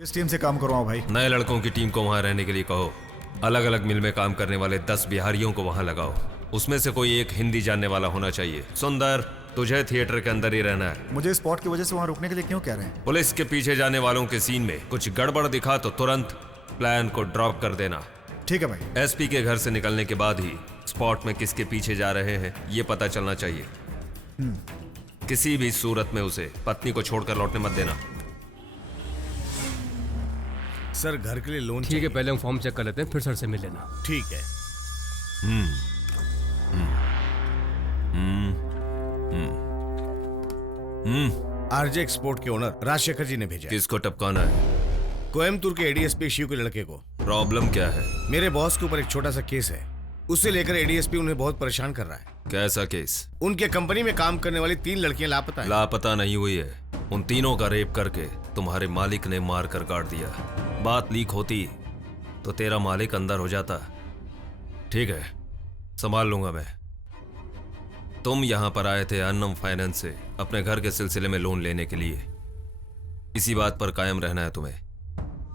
किस टीम से काम करवाऊं भाई? नए लड़कों की टीम को वहां रहने के लिए कहो। अलग अलग मिल में काम करने वाले 10 बिहारियों को वहां लगाओ। उसमें से कोई एक हिंदी जानने वाला होना चाहिए। सुंदर, तुझे थिएटर के अंदर ही रहना है। मुझे स्पॉट की वजह से वहां रुकने के लिए क्यों कह रहे हैं? पुलिस के पीछे जाने वालों के सीन में कुछ गड़बड़ दिखा तो तुरंत प्लान को ड्रॉप कर देना। ठीक है भाई। एसपी के घर से निकलने के बाद ही स्पॉट में किसके पीछे जा रहे हैं ये पता चलना चाहिए। किसी भी सूरत में उसे पत्नी को छोड़कर लौटने मत देना। सर घर के लिए लोन ठीक है, पहले हम फॉर्म चेक कर लेते हैं, फिर सर से मिल लेना। ठीक है। आरजे एक्सपोर्ट के ओनर राजशेखर जी ने भेजा है। किसको टपकाना है? कोयम्बतूर के एडीएसपी शिव के लड़के को। प्रॉब्लम क्या है? मेरे बॉस के ऊपर एक छोटा सा केस है, उसे लेकर एडीएसपी उन्हें बहुत परेशान कर रहा है। कैसा केस? उनके कंपनी में काम करने वाली 3 लड़कियां लापता हैं। लापता नहीं हुई है, उन तीनों का रेप करके तुम्हारे मालिक ने मार कर काट दिया। बात लीक होती तो तेरा मालिक अंदर हो जाता। ठीक है, संभाल लूंगा मैं। तुम यहां पर आए थे अन्नम फाइनेंस से अपने घर के सिलसिले में लोन लेने के लिए। इसी बात पर कायम रहना है तुम्हें,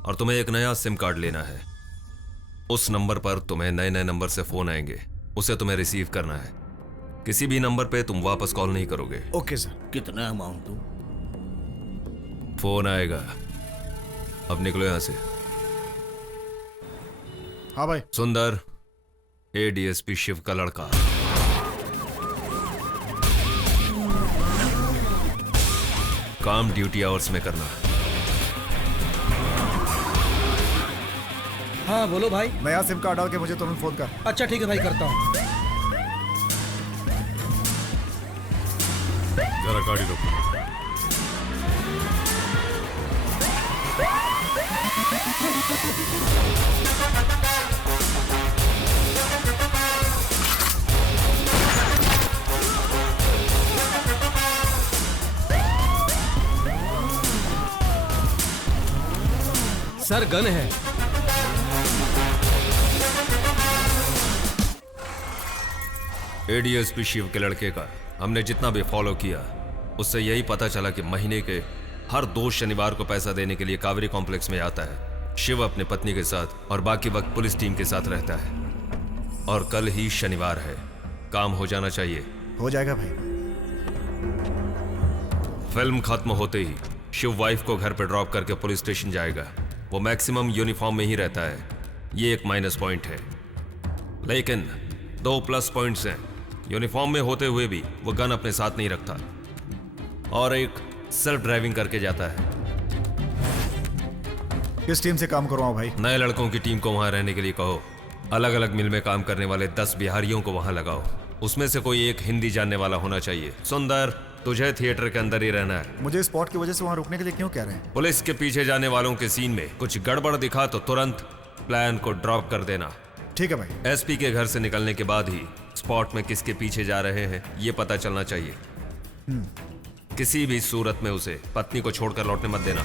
और तुम्हें एक नया सिम कार्ड लेना है। उस नंबर पर तुम्हें नए नए नंबर से फोन आएंगे, उसे तुम्हें रिसीव करना है। किसी भी नंबर पे तुम वापस कॉल नहीं करोगे। Okay sir. कितना अमाउंट दूं? फोन आएगा, अब निकलो यहां से। हाँ भाई। सुंदर, एडीएसपी शिव का लड़का। काम ड्यूटी आवर्स में करना। हाँ बोलो भाई। नया सिम कार्ड डाल के मुझे तुरंत फोन कर। अच्छा ठीक है भाई, करता हूँ। जरा गाड़ी रोको। सर गन है। एडीएसपी शिव के लड़के का हमने जितना भी फॉलो किया, उससे यही पता चला कि महीने के हर 2 शनिवार को पैसा देने के लिए कावेरी कॉम्प्लेक्स में आता है। शिव अपने पत्नी के साथ और बाकी वक्त पुलिस टीम के साथ रहता है। और कल ही शनिवार है, काम हो जाना चाहिए। हो जाएगा भाई। फिल्म खत्म होते ही शिव वाइफ को घर पर ड्रॉप करके पुलिस स्टेशन जाएगा। वो मैक्सिमम यूनिफॉर्म में ही रहता है, ये एक माइनस पॉइंट है। लेकिन 2 प्लस पॉइंट्स हैं। यूनिफॉर्म में होते हुए भी वो गन अपने साथ नहीं रखता, और एक सेल्फ ड्राइविंग करके जाता है। किस टीम से काम करवाऊं भाई? नए लड़कों की टीम को वहां रहने के लिए कहो। अलग अलग मिल में काम करने वाले 10 बिहारियों को वहां लगाओ। उसमें से कोई एक हिंदी जानने वाला होना चाहिए। सुंदर, तुझे थिएटर के अंदर ही रहना है। मुझे स्पॉट की वजह से वहां रुकने के लिए क्यों कह रहे हैं? पुलिस के पीछे जाने वालों के सीन में कुछ गड़बड़ दिखा तो तुरंत प्लान को ड्रॉप कर देना। ठीक है भाई। एसपी के घर से निकलने के बाद ही स्पॉट में किसके पीछे जा रहे हैं ये पता चलना चाहिए। किसी भी सूरत में उसे पत्नी को छोड़कर लौटने मत देना।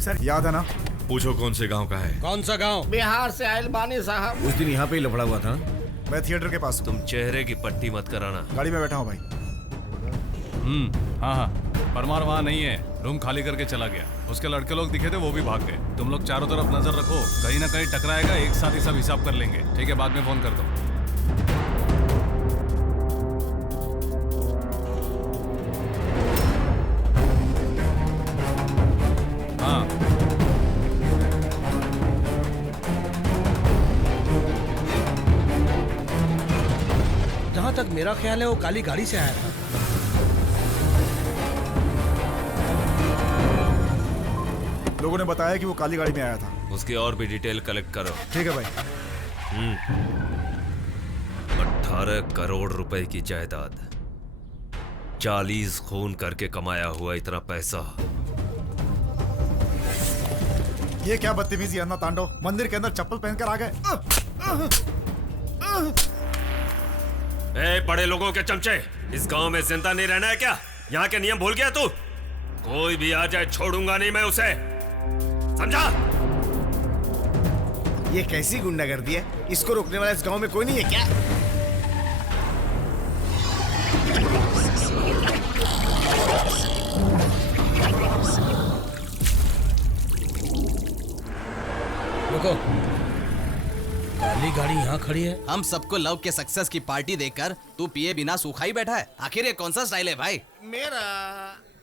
सर याद है ना? पूछो कौन से गांव का है? कौन सा गांव? बिहार से आयल बानी साहब। उस दिन यहाँ पे ही लफड़ा हुआ था। मैं थिएटर के पास हूँ। तुम चेहरे की पट्टी मत कराना। गाड़ी में बैठा हूँ भाई। हाँ हाँ, परमार वहाँ नहीं है, रूम खाली करके चला गया। उसके लड़के लोग दिखे थे, वो भी भाग गए। तुम लोग चारों तरफ नजर रखो, कहीं ना कहीं टकराएगा, एक साथ ही सब हिसाब कर लेंगे। ठीक है, बाद में फोन कर दो। हाँ, जहाँ तक मेरा ख्याल है वो काली गाड़ी से आया था। लोगों ने बताया कि वो काली गाड़ी में आया था। उसकी और भी डिटेल कलेक्ट करो। ठीक है भाई। 18 करोड़ रुपए की जायदाद, 40 खून करके कमाया हुआ इतना पैसा। ये क्या बदतमीजी अन्ना तांडव, मंदिर के अंदर चप्पल पहनकर आ गए। ए बड़े लोगों के चमचे, इस गांव में जिंदा नहीं रहना है क्या? यहाँ के नियम भूल गया तू? कोई भी आ जाए छोड़ूंगा नहीं मैं उसे, समझा? ये कैसी गुंडागर्दी है? इसको रोकने वाला इस गांव में कोई नहीं है क्या? रुको, काली गाड़ी यहाँ खड़ी है। हम सबको लव के सक्सेस की पार्टी देकर तू पिए बिना सूखा ही बैठा है। आखिर ये कौन सा स्टाइल है भाई?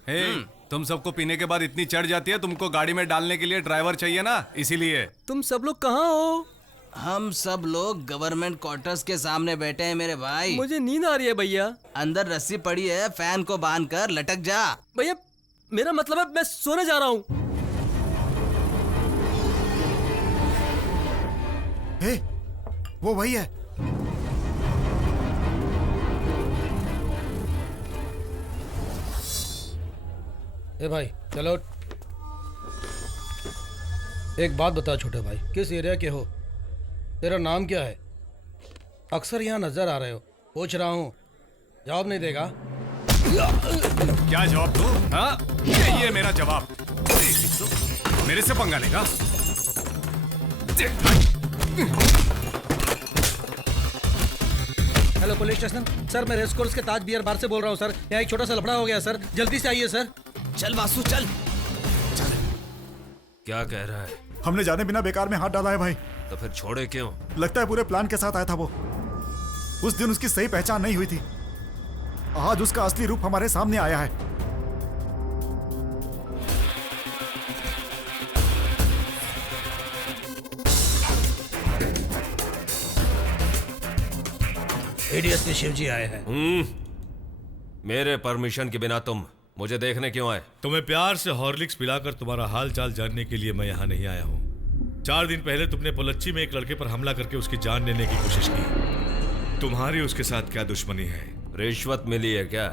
हे, तुम सबको पीने के बाद इतनी चढ़ जाती है, तुमको गाड़ी में डालने के लिए ड्राइवर चाहिए ना, इसीलिए। तुम सब लोग कहाँ हो? हम सब लोग गवर्नमेंट क्वार्टर्स के सामने बैठे हैं मेरे भाई। मुझे नींद आ रही है भैया। अंदर रस्सी पड़ी है, फैन को बांध कर लटक जा। भैया मेरा मतलब है मैं सोने जा रहा हूँ। हे, वो वही है। ए भाई चलो, एक बात बता छोटे भाई, किस एरिया के हो? तेरा नाम क्या है? अक्सर यहाँ नजर आ रहे हो। पूछ रहा हूँ, जवाब नहीं देगा? क्या जवाब दूं? हाँ, ये मेरा जवाब। मेरे से पंगा लेगा? हेलो पुलिस स्टेशन सर, मैं रेस कोर्स के ताज बियर बार से बोल रहा हूँ सर। यहाँ एक छोटा सा लफड़ा हो गया सर, जल्दी से आइए सर। चल वासु चल। क्या कह रहा है? हमने जाने बिना बेकार में हाथ डाला है भाई। तो फिर छोड़े क्यों? लगता है पूरे प्लान के साथ आया था वो। उस दिन उसकी सही पहचान नहीं हुई थी, आज उसका असली रूप हमारे सामने आया है। एडीएसपी शिव जी आए हैं। मेरे परमिशन के बिना तुम मुझे देखने क्यों आए? तुम्हें प्यार से हॉर्लिक्स पिलाकर तुम्हारा हाल चाल जानने के लिए मैं यहाँ नहीं आया हूँ। 4 दिन पहले तुमने पोलच्ची में एक लड़के पर हमला करके उसकी जान लेने की कोशिश की। तुम्हारी उसके साथ क्या दुश्मनी है? रिश्वत मिली है क्या,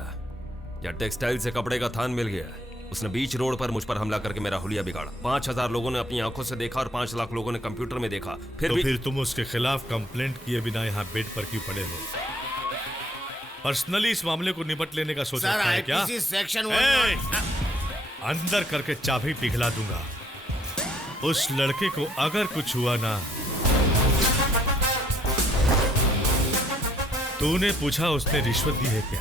या टेक्सटाइल से कपड़े का थान मिल गया? उसने बीच रोड पर मुझ पर हमला करके मेरा हुलिया बिगाड़ा। 5000 लोगों ने अपनी आंखों से देखा और 5 लाख लोगों ने कंप्यूटर में देखा। फिर तुम उसके खिलाफ कंप्लेंट किए बिना यहाँ बेड पर क्यों पड़े हो? पर्सनली इस मामले को निपट लेने का सोच रखा है क्या? सेक्शन अंदर करके चाबी पिघला दूंगा। उस लड़के को अगर कुछ हुआ ना, तूने पूछा उसने रिश्वत दी है क्या?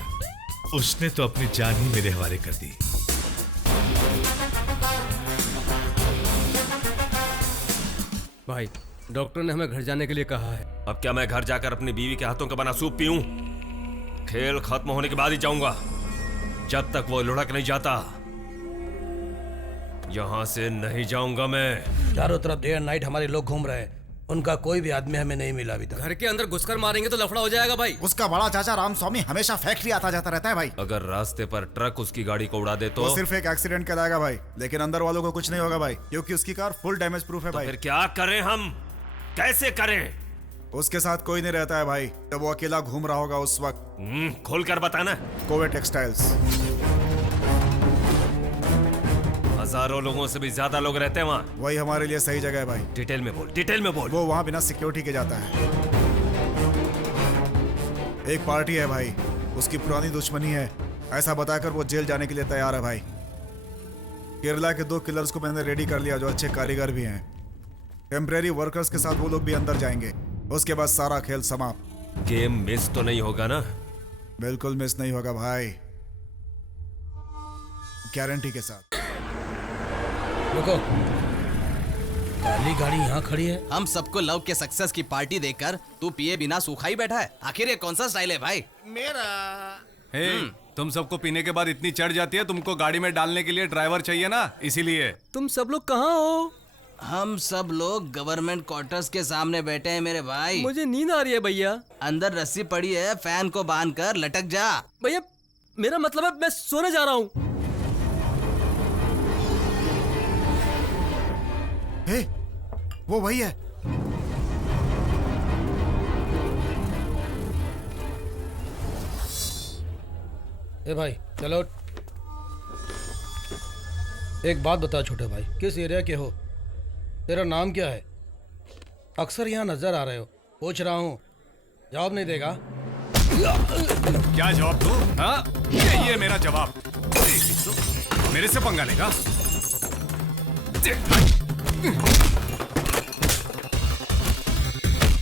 उसने तो अपनी जान ही मेरे हवाले कर दी। भाई डॉक्टर ने हमें घर जाने के लिए कहा है। अब क्या मैं घर जाकर अपनी बीवी के हाथों का बना सूप पीऊं? खेल खत्म होने के बाद ही जाऊंगा, जब तक वो लुढ़क नहीं जाता यहां से नहीं जाऊंगा मैं। चारों तरफ डे एंड नाइट हमारे लोग घूम रहे हैं, उनका कोई भी आदमी हमें नहीं मिला अभी तक। घर के अंदर घुसकर मारेंगे तो लफड़ा हो जाएगा भाई। उसका बड़ा चाचा रामस्वामी हमेशा फैक्ट्री आता जाता रहता है भाई। अगर रास्ते पर ट्रक उसकी गाड़ी को उड़ा दे तो वो सिर्फ एक एक्सीडेंट कहलाएगा भाई, लेकिन अंदर वालों को कुछ नहीं होगा भाई, क्योंकि उसकी कार फुल डैमेज प्रूफ है भाई। फिर क्या करें हम, कैसे करें? उसके साथ कोई नहीं रहता है भाई, जब वो अकेला घूम रहा होगा उस वक्त। खोल कर बताना। कोवे टेक्सटाइल्स। हजारों लोगों से भी ज्यादा लोग रहते हैं वहाँ। वही हमारे लिए सही जगह है भाई। डिटेल में बोल, डिटेल में बोल। वो वहाँ बिना सिक्योरिटी के जाता है। एक पार्टी है भाई, उसकी पुरानी दुश्मनी है, ऐसा बताकर वो जेल जाने के लिए तैयार है भाई। केरला के 2 किलर्स को मैंने रेडी कर लिया जो अच्छे कारीगर भी हैं। टेम्परेरी वर्कर्स के साथ वो लोग भी अंदर जाएंगे, उसके बाद सारा खेल समाप्त। गेम मिस तो नहीं होगा ना? बिल्कुल मिस नहीं होगा भाई, गारंटी के साथ। रुको, काली गाड़ी यहाँ खड़ी है। हम सबको लव के सक्सेस की पार्टी देकर तू पिए बिना सूखा ही बैठा है। आखिर ये कौन सा स्टाइल है भाई? हे, तुम सबको पीने के बाद इतनी चढ़ जाती है, तुमको गाड़ी में डालने के लिए ड्राइवर चाहिए ना, इसीलिए। तुम सब लोग कहाँ हो? हम सब लोग गवर्नमेंट क्वार्टर्स के सामने बैठे हैं मेरे भाई। मुझे नींद आ रही है भैया। अंदर रस्सी पड़ी है, फैन को बांध कर लटक जा। भैया मेरा मतलब है मैं सोने जा रहा हूँ। हे, वो वही है। ए भाई चलो, एक बात बता छोटे भाई, किस एरिया के हो? तेरा नाम क्या है? अक्सर यहाँ नजर आ रहे हो। पूछ रहा हूँ, जवाब नहीं देगा? क्या जवाब दूं? हाँ, ये मेरा जवाब। मेरे से पंगा लेगा?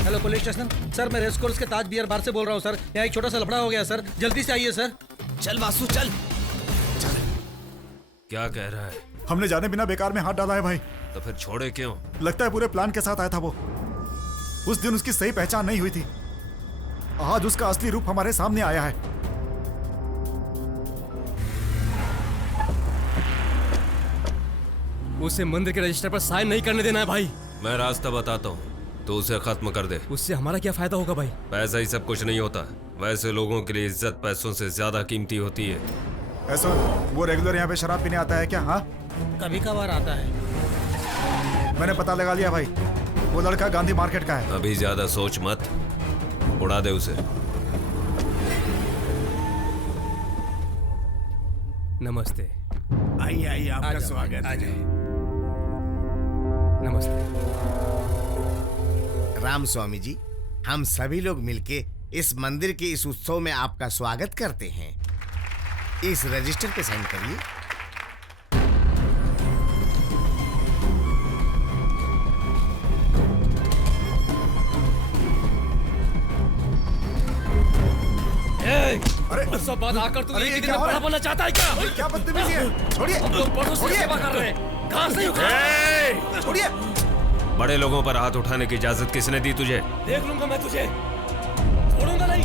हेलो पुलिस स्टेशन सर, मैं रेस कोर्स के ताज बियर बार से बोल रहा हूँ सर। यहाँ एक छोटा सा लफड़ा हो गया सर, जल्दी से आइए सर। चल वासु चल। क्या कह रहा है? हमने जाने बिना बेकार में हाथ डाला है भाई। तो फिर छोड़े क्यों? लगता है पूरे प्लान के साथ आया था वो। उस दिन उसकी सही पहचान नहीं हुई थी, आज उसका असली रूप हमारे सामने आया है। उसे मंदिर के रजिस्टर पर साइन नहीं करने देना है भाई। मैं रास्ता बताता हूँ, तो उसे खत्म कर दे। उससे हमारा क्या फायदा होगा भाई? पैसा ही सब कुछ नहीं होता। वैसे लोगों के लिए इज्जत पैसों से ज्यादा कीमती होती है। ऐसा वो रेगुलर यहाँ पे शराब पीने आता है क्या? हाँ, कभी कभार आता है। मैंने पता लगा लिया भाई, वो लड़का गांधी मार्केट का है। अभी ज्यादा सोच मत, उड़ा दे उसे। नमस्ते। आइए आइए, आ आपका जाओ, स्वागत आ है। जाइए। नमस्ते। राम स्वामी जी, हम सभी लोग मिलके इस मंदिर के इस उत्सव में आपका स्वागत करते हैं। इस रजिस्टर पे साइन करिए। अरे सब बात आकर तू अरे एक ये ही दिन क्या में हो रहा बड़ा है? बनना चाहता है क्या? क्या बदतमीजी है? छोड़िए, हम लोग बड़ों से छोड़िए, सेवा कर रहे हैं, घास नहीं उखाड़। छोड़िए। बड़े लोगों पर हाथ उठाने की इजाजत किसने दी तुझे? देख लूंगा मैं तुझे, छोड़ूंगा नहीं।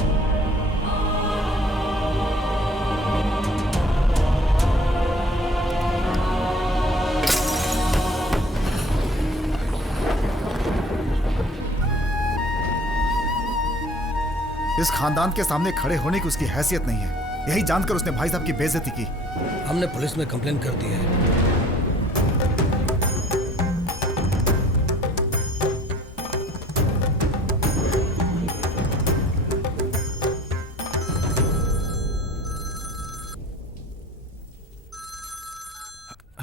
इस खानदान के सामने खड़े होने की उसकी हैसियत नहीं है। यही जानकर उसने भाई साहब की बेइज्जती की। हमने पुलिस में कंप्लेन कर दी है।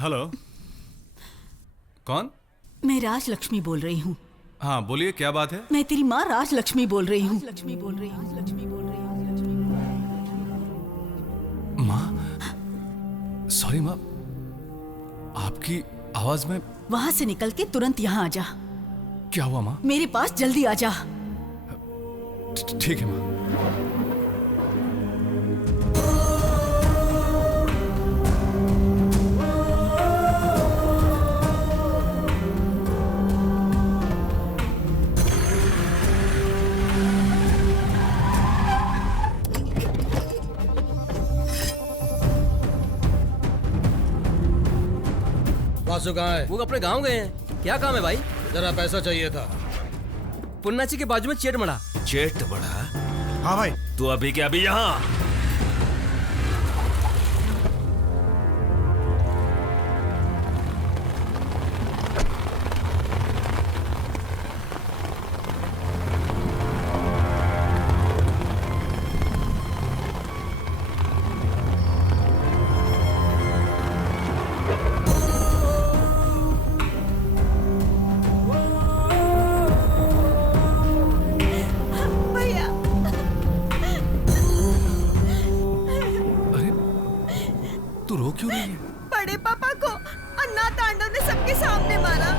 हेलो, कौन? मैं राज लक्ष्मी बोल रही हूँ। हाँ बोलिए, क्या बात है? मैं तेरी माँ राज लक्ष्मी बोल रही हूँ। माँ, सॉरी माँ, आपकी आवाज में। वहाँ से निकल के तुरंत यहाँ आ जा। क्या हुआ माँ? मेरे पास जल्दी आ जा। ठीक है माँ। वासु कहाँ है? वो अपने गांव गए हैं। क्या काम है भाई? जरा पैसा चाहिए था। पुन्नाची के बाजू में चेट मड़ा। चेट बड़ा? हाँ भाई, तू अभी के अभी यहाँ। भैया, अरे तू रो क्यों रही है? बड़े पापा को अन्ना तांडव ने सबके सामने मारा।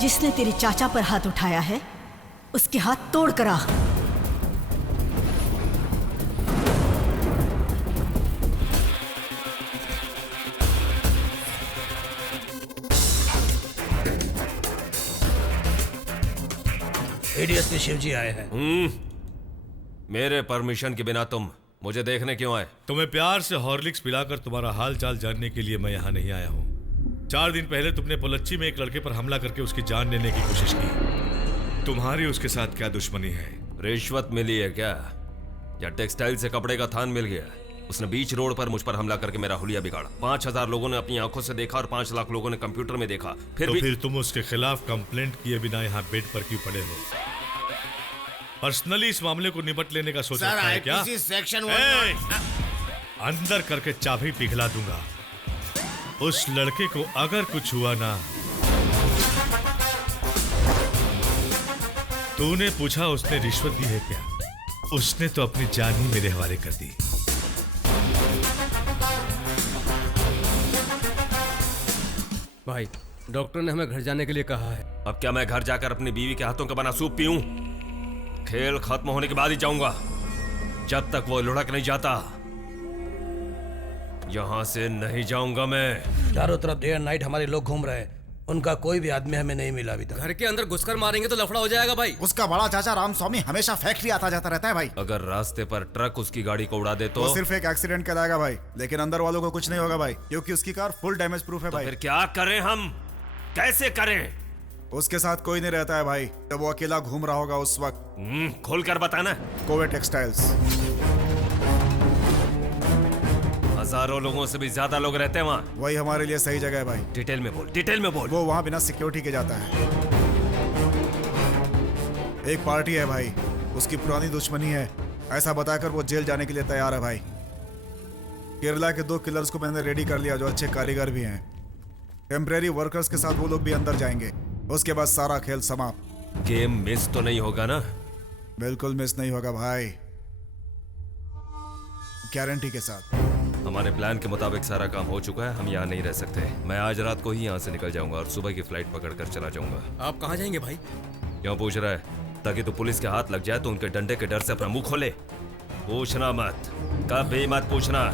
जिसने तेरे चाचा पर हाथ उठाया है, उसके हाथ तोड़ कर आ। एडीएसपी शिवजी आए हैं। मेरे परमिशन के बिना तुम मुझे देखने क्यों आए? तुम्हें प्यार से हॉर्लिक्स पिलाकर तुम्हारा हाल चाल जानने के लिए मैं यहाँ नहीं आया हूँ। 4 दिन पहले तुमने पोलच्ची में एक लड़के पर हमला करके उसकी जान लेने की कोशिश की। तुम्हारी उसके साथ क्या दुश्मनी है? रिश्वत मिली है क्या, या टेक्सटाइल से कपड़े का थान मिल गया? उसने बीच रोड पर मुझ पर हमला करके मेरा हुलिया बिगाड़ा। 5000 लोगों ने अपनी आंखों से देखा और 5 लाख लोगों ने कंप्यूटर में देखा। फिर तुम उसके खिलाफ कंप्लेंट किए बिना यहाँ बेड पर क्यों पड़े हो? पर्सनली इस मामले को निपट लेने का सोच रखा है क्या? सेक्शन अंदर करके चाबी पिघला दूंगा। उस लड़के को अगर कुछ हुआ ना तूने पूछा उसने रिश्वत दी है क्या? उसने तो अपनी जान ही मेरे हवाले कर दी। भाई डॉक्टर ने हमें घर जाने के लिए कहा है। अब क्या मैं घर जाकर अपनी बीवी के हाथों का बना सूप पीऊं? खेल खत्म होने के बाद ही जाऊंगा। जब तक वो लुढ़क नहीं जाता यहां से नहीं जाऊंगा मैं। चारों तरफ डे एंड नाइट हमारे लोग घूम रहे हैं, उनका कोई भी आदमी हमें नहीं मिला अभी तक। घर के अंदर घुसकर मारेंगे तो लफड़ा हो जाएगा भाई। उसका बड़ा चाचा रामस्वामी हमेशा फैक्ट्री आता जाता रहता है भाई। अगर रास्ते पर ट्रक उसकी गाड़ी को उड़ा दे तो वो सिर्फ एक एक्सीडेंट कहलाएगा भाई, लेकिन अंदर वालों को कुछ नहीं होगा भाई, क्योंकि उसकी कार फुल डैमेज प्रूफ है भाई। फिर क्या करें हम? कैसे करें? उसके साथ कोई नहीं रहता है भाई, जब वो अकेला घूम रहा होगा उस वक्त। खोल कर बताना। कोवे टेक्सटाइल्स। हजारों लोगों से भी ज्यादा लोग रहते हैं वहाँ। वही हमारे लिए सही जगह है भाई। डिटेल में बोल, डिटेल में बोल। वो वहाँ बिना सिक्योरिटी के जाता है। एक पार्टी है भाई, उसकी पुरानी दुश्मनी है, ऐसा बताकर वो जेल जाने के लिए तैयार है भाई। केरला के 2 किलर्स को मैंने रेडी कर लिया जो अच्छे कारीगर भी हैं। टेम्परेरी वर्कर्स के साथ वो लोग भी अंदर जाएंगे, उसके बाद सारा खेल समाप्त। गेम मिस तो नहीं होगा ना? बिल्कुल मिस नहीं होगा भाई, गारंटी के साथ। हमारे प्लान के मुताबिक सारा काम हो चुका है, हम यहाँ नहीं रह सकते। मैं आज रात को ही यहाँ से निकल जाऊंगा और सुबह की फ्लाइट पकड़कर चला जाऊंगा। आप कहाँ जाएंगे भाई? क्यों पूछ रहा है? ताकि तू पुलिस के हाथ लग जाए तो उनके डंडे के डर से अपना मुंह खोले। पूछना मत, कभी मत पूछना।